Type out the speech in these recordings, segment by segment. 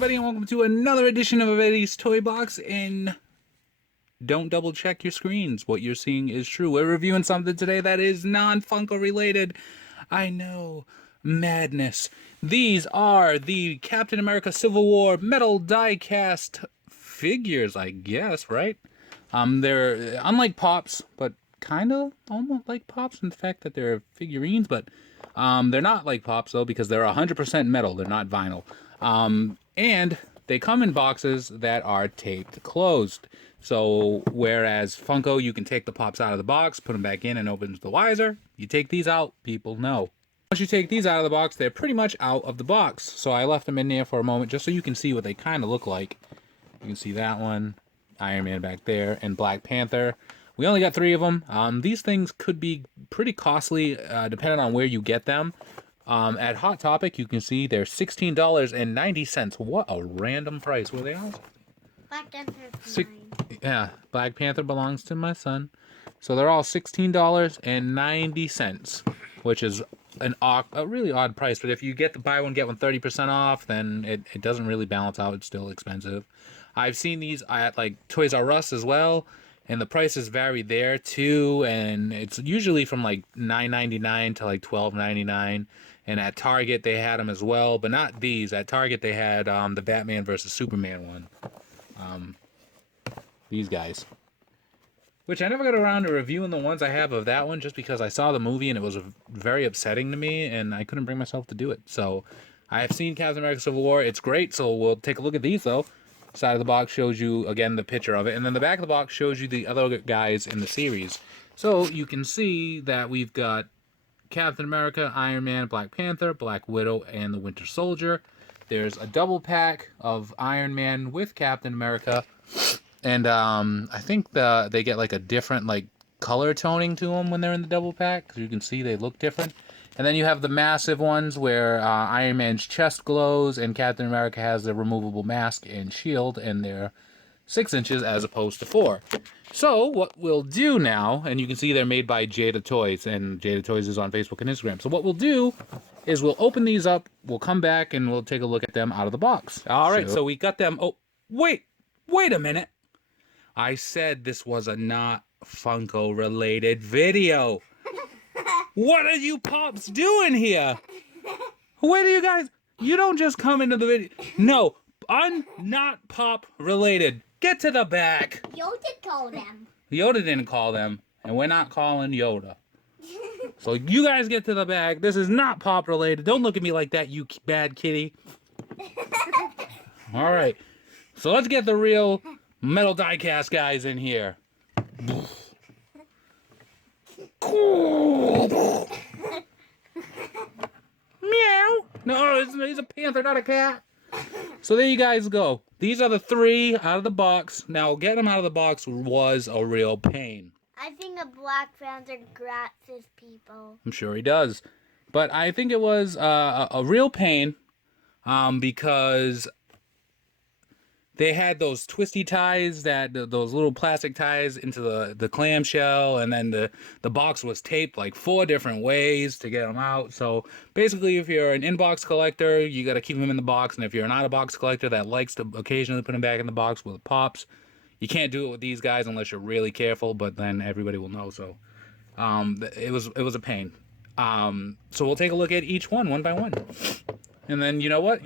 everybody, and welcome to another edition of Eddie's Toy Box. And don't double check your screens. What you're seeing is true. We're reviewing something today that is non-Funko related. I know, madness. These are the Captain America Civil War Metal Diecast figures, I guess, right? They're unlike Pops, but kind of almost like Pops in the fact that they're figurines, but they're not like Pops though, because they're 100% metal. They're not vinyl. And they come in boxes that are taped closed. So whereas Funko, you can take the Pops out of the box, put them back in, and opens the wiser. You take these out, people know. Once you take these out of the box, they're pretty much out of the box. So I left them in there for a moment just so you can see what they kind of look like. You can see that one, Iron Man back there, and Black Panther. We only got 3 of them. These things could be pretty costly depending on where you get them. At Hot Topic, you can see they're $16.90. What a random price. Were they all? Black Panther. Yeah, Black Panther belongs to my son. So they're all $16.90, which is a really odd price. But if you get the buy one, get one 30% off, then it doesn't really balance out. It's still expensive. I've seen these at like Toys R Us as well, and the prices vary there too. And it's usually from like $9.99 to like $12.99. And at Target they had them as well, but not these. At Target they had the Batman versus Superman one. These guys. Which I never got around to reviewing the ones I have of that one just because I saw the movie and it was very upsetting to me and I couldn't bring myself to do it. So I have seen Captain America Civil War. It's great, so we'll take a look at these though. Side of the box shows you, again, the picture of it. And then the back of the box shows you the other guys in the series. So you can see that we've got Captain America, Iron Man, Black Panther, Black Widow, and the Winter Soldier. There's a double pack of Iron Man with Captain America. And I think they get like a different like color toning to them when they're in the double pack. Because you can see they look different. And then you have the massive ones where Iron Man's chest glows and Captain America has the removable mask and shield. And they're 6 inches as opposed to 4. So what we'll do now, and you can see they're made by Jada Toys. And Jada Toys is on Facebook and Instagram. So what we'll do is we'll open these up. We'll come back and we'll take a look at them out of the box. All right, so we got them. Oh, wait a minute. I said this was a not Funko related video. What are you Pops doing here? Where do you guys... You don't just come into the video. No, not Pop related. Get to the back. Yoda called them. Yoda didn't call them, and we're not calling Yoda. So you guys get to the back. This is not Pop related. Don't look at me like that, you bad kitty. All right. So let's get the real Metal Diecast guys in here. Meow. No, he's a panther, not a cat. So there you guys go. These are the 3 out of the box. Now, getting them out of the box was a real pain. I think a Black Panther grabs people. I'm sure he does. But I think it was a real pain because they had those twisty ties, those little plastic ties into the clamshell, and then the box was taped like 4 different ways to get them out. So basically, if you're an in-box collector, you got to keep them in the box, and if you're not a box collector that likes to occasionally put them back in the box with Pops, you can't do it with these guys unless you're really careful. But then everybody will know. So it was a pain. So we'll take a look at each one by one, and then you know what?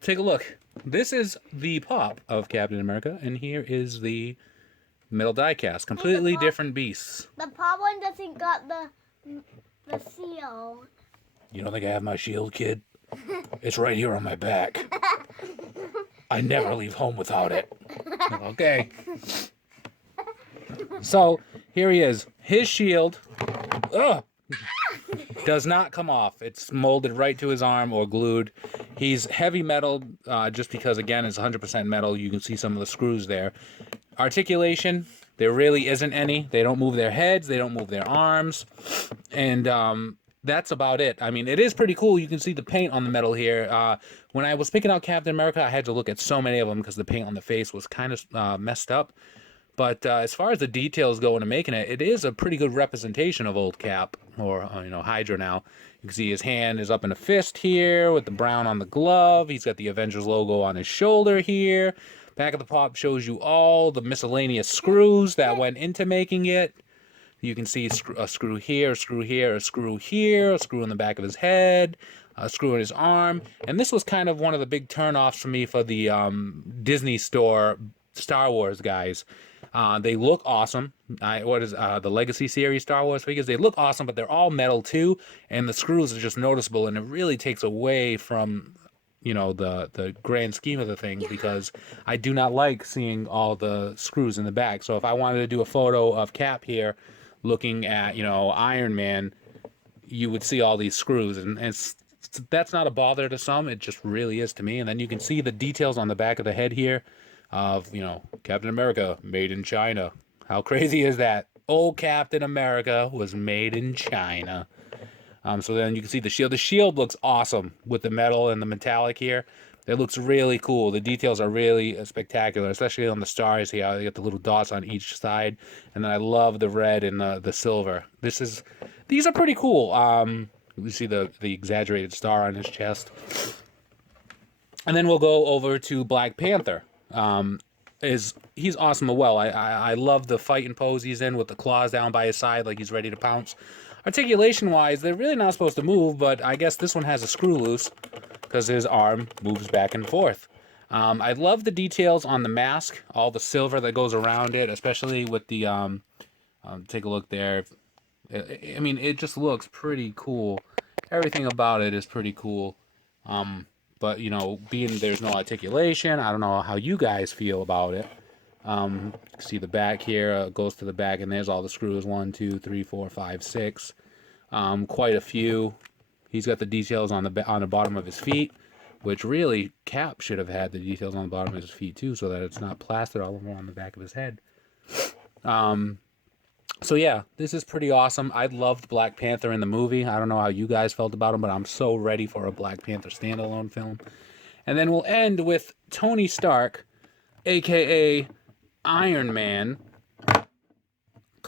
Take a look. This is the Pop of Captain America, and here is the Metal Diecast. Completely different beasts. The Pop one doesn't got the seal. You don't think I have my shield, kid? It's right here on my back. I never leave home without it. Okay. So, here he is. His shield does not come off. It's molded right to his arm or glued. He's heavy metal just because, again, it's 100% metal. You can see some of the screws there. Articulation, there really isn't any. They don't move their heads. They don't move their arms. And that's about it. I mean, it is pretty cool. You can see the paint on the metal here. When I was picking out Captain America, I had to look at so many of them because the paint on the face was kind of messed up. But as far as the details go into making it, it is a pretty good representation of old Cap, or Hydra now. You can see his hand is up in a fist here with the brown on the glove. He's got the Avengers logo on his shoulder here. Back of the pop shows you all the miscellaneous screws that went into making it. You can see a screw here, a screw here, a screw here, a screw in the back of his head, a screw in his arm. And this was kind of one of the big turnoffs for me for the Disney Store Star Wars guys. They look awesome. The Legacy series Star Wars figures? They look awesome, but they're all metal too, and the screws are just noticeable, and it really takes away from the grand scheme of the thing, because I do not like seeing all the screws in the back. So if I wanted to do a photo of Cap here looking at Iron Man, you would see all these screws, and that's not a bother to some. It just really is to me. And then you can see the details on the back of the head here of Captain America made in China. How crazy is that? Old Captain America was made in China. So then you can see the shield. The shield looks awesome with the metal and the metallic here. It looks really cool. The details are really spectacular, especially on the stars here. You got the little dots on each side, and then I love the red and the silver. These are pretty cool. You see the exaggerated star on his chest. And then we'll go over to Black Panther. He's awesome as well. I love the fighting pose he's in with the claws down by his side like he's ready to pounce. Articulation wise, they're really not supposed to move, but I guess this one has a screw loose because his arm moves back and forth. I love the details on the mask, all the silver that goes around it, especially with the take a look there. I mean, it just looks pretty cool. Everything about it is pretty cool. But being there's no articulation, I don't know how you guys feel about it. See the back here, goes to the back, and there's all the screws. 1, 2, 3, 4, 5, 6. Quite a few. He's got the details on the bottom of his feet, which really Cap should have had the details on the bottom of his feet too, so that it's not plastered all over on the back of his head. So yeah, this is pretty awesome. I loved Black Panther in the movie. I don't know how you guys felt about him, but I'm so ready for a Black Panther standalone film. And then we'll end with Tony Stark, aka Iron Man. Come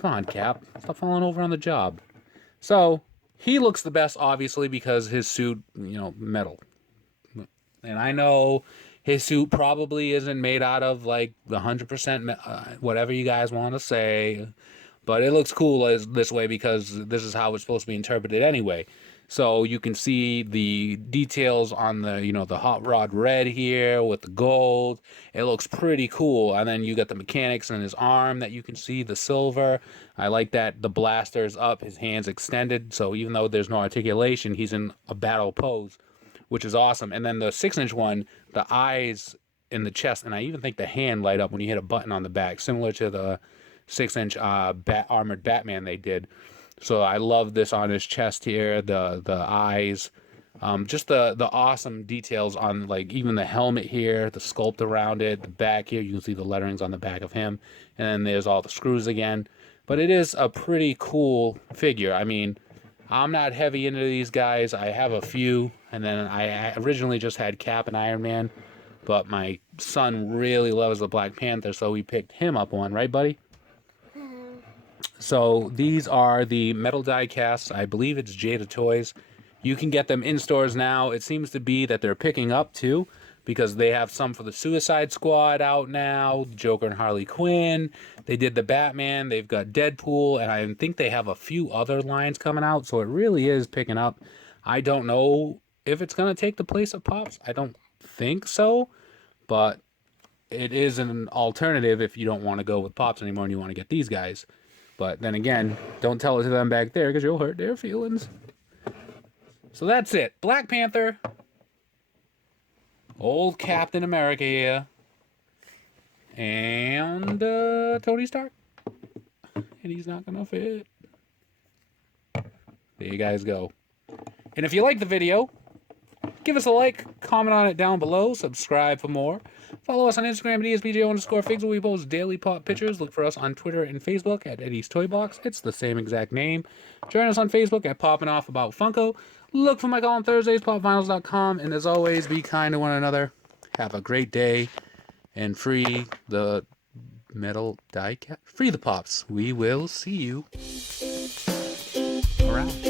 on, Cap. Stop falling over on the job. So, he looks the best, obviously, because his suit, metal. And I know his suit probably isn't made out of, like, 100% whatever you guys want to say. But it looks cool this way because this is how it's supposed to be interpreted anyway. So you can see the details on the, the hot rod red here with the gold. It looks pretty cool. And then you got the mechanics in his arm that you can see, the silver. I like that the blaster is up, his hands extended. So even though there's no articulation, he's in a battle pose, which is awesome. And then the 6-inch one, the eyes in the chest, and I even think the hand light up when you hit a button on the back, similar to the 6-inch armored Batman they did. So I love this on his chest here, the eyes, just the awesome details on, like, even the helmet here, the sculpt around it, the back here, you can see the letterings on the back of him, and then there's all the screws again. But it is a pretty cool figure. I mean, I'm not heavy into these guys. I have a few, and then I originally just had Cap and Iron Man, but my son really loves the Black Panther, so we picked him up one, right, buddy? So these are the Metal Diecast. I believe it's Jada Toys. You can get them in stores now. It seems to be that they're picking up too, because they have some for the Suicide Squad out now, Joker and Harley Quinn. They did the Batman. They've got Deadpool, and I think they have a few other lines coming out. So it really is picking up. I don't know if it's going to take the place of Pops. I don't think so, but it is an alternative if you don't want to go with Pops anymore and you want to get these guys. But then again, don't tell it to them back there because you'll hurt their feelings. So that's it. Black Panther. Old Captain America here. And Tony Stark. And he's not going to fit. There you guys go. And if you like the video, give us a like, comment on it down below, subscribe for more. Follow us on Instagram at ESPJ_figs, where we post daily pop pictures. Look for us on Twitter and Facebook at EddiesToyBox. It's the same exact name. Join us on Facebook at Popping Off About Funko. Look for Michael on Thursdays, popvinyls.com. And as always, be kind to one another. Have a great day and free the Metal Diecast. Free the pops. We will see you around.